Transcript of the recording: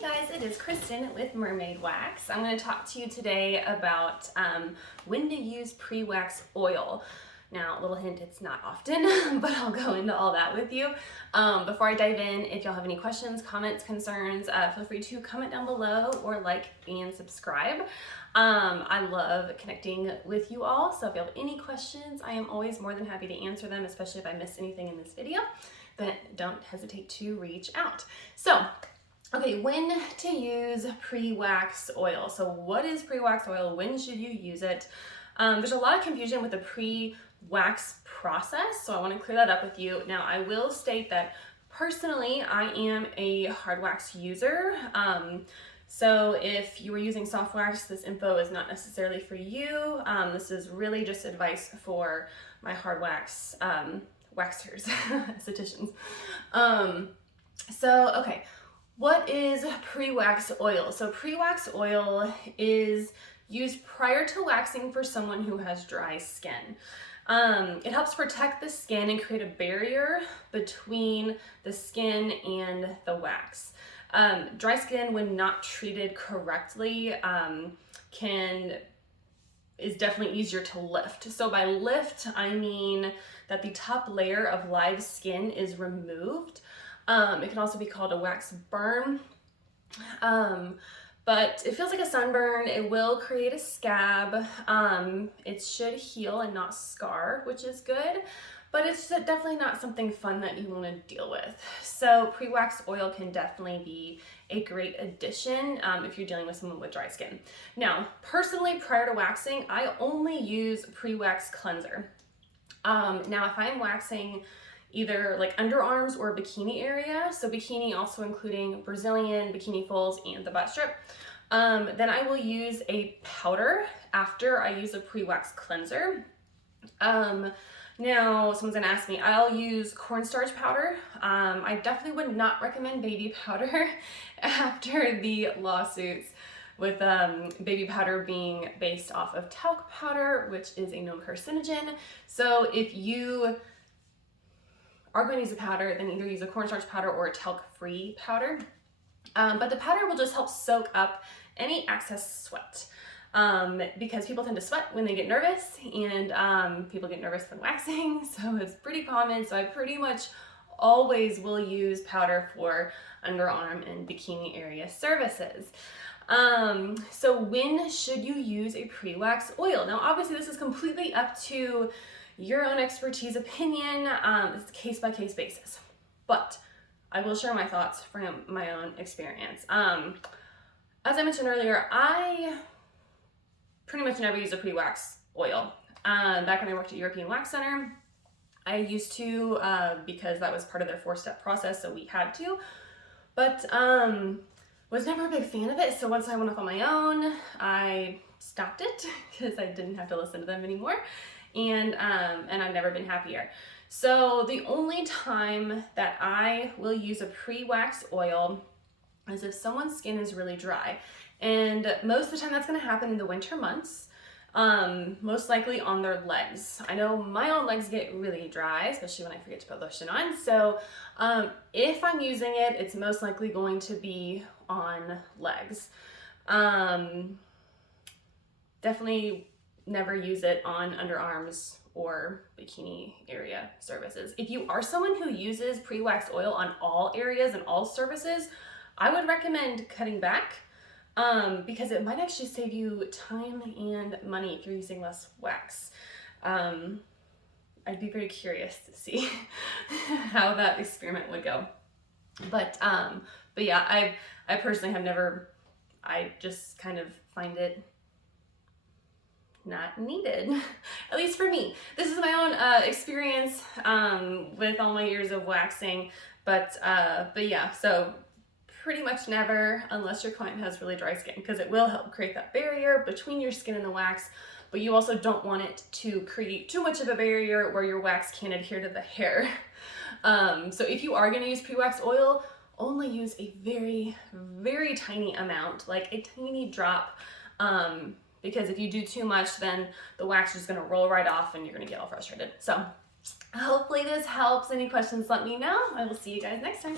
Hey guys, it is Kristen with Mermaid Wax. I'm going to talk to you today about when to use pre-wax oil. Now, a little hint, it's not often, but I'll go into all that with you. Before I dive in, if y'all have any questions, comments, concerns, feel free to comment down below or like and subscribe. I love connecting with you all, so if you have any questions, I am always more than happy to answer them, especially if I miss anything in this video. Then don't hesitate to reach out. So, okay, when to use pre-wax oil. So what is pre-wax oil? When should you use it? There's a lot of confusion with the pre-wax process, so I want to clear that up with you. Now, I will state that personally, I am a hard wax user. So if you were using soft wax, this info is not necessarily for you. This is really just advice for my hard wax waxers, estheticians. Okay. What is pre-wax oil? So pre-wax oil is used prior to waxing for someone who has dry skin. It helps protect the skin and create a barrier between the skin and the wax. Dry skin, when not treated correctly, is definitely easier to lift. So by lift, I mean that the top layer of live skin is removed. It can also be called a wax burn, but it feels like a sunburn. It will create a scab. It should heal and not scar, which is good, but it's definitely not something fun that you want to deal with. So pre-wax oil can definitely be a great addition if you're dealing with someone with dry skin. Now, personally, prior to waxing, I only use pre-wax cleanser. Now, if I'm waxing either like underarms or bikini area, so bikini also including Brazilian, bikini folds, and the butt strip, then I will use a powder after I use a pre-wax cleanser. Now someone's gonna ask me, I'll use cornstarch powder. I definitely would not recommend baby powder after the lawsuits with baby powder being based off of talc powder, which is a known carcinogen. So if you are going to use a powder, then either use a cornstarch powder or a talc-free powder. But the powder will just help soak up any excess sweat because people tend to sweat when they get nervous, and people get nervous when waxing, so it's pretty common. So I pretty much always will use powder for underarm and bikini area services. So when should you use a pre-wax oil? Now, obviously this is completely up to your own expertise, opinion. It's a case-by-case basis, but I will share my thoughts from my own experience. As I mentioned earlier, I pretty much never use a pre-wax oil. Back when I worked at European Wax Center, I used to because that was part of their 4-step process, so we had to, but was never a big fan of it. So once I went off on my own, I stopped it because I didn't have to listen to them anymore. And I've never been happier. So the only time that I will use a pre-wax oil is if someone's skin is really dry. And most of the time that's gonna happen in the winter months, most likely on their legs. I know my own legs get really dry, especially when I forget to put lotion on. So if I'm using it, it's most likely going to be on legs. Definitely never use it on underarms or bikini area services. If you are someone who uses pre-wax oil on all areas and all surfaces, I would recommend cutting back because it might actually save you time and money if you're using less wax. I'd be very curious to see how that experiment would go. But yeah, I personally have never, I just kind of find it not needed, at least for me. This is my own experience with all my years of waxing, but yeah, so pretty much never unless your client has really dry skin, because it will help create that barrier between your skin and the wax, but you also don't want it to create too much of a barrier where your wax can't adhere to the hair. So if you are going to use pre-wax oil, only use a very, very tiny amount, like a tiny drop, because if you do too much, then the wax is going to roll right off and you're going to get all frustrated. So hopefully this helps. Any questions, let me know. I will see you guys next time.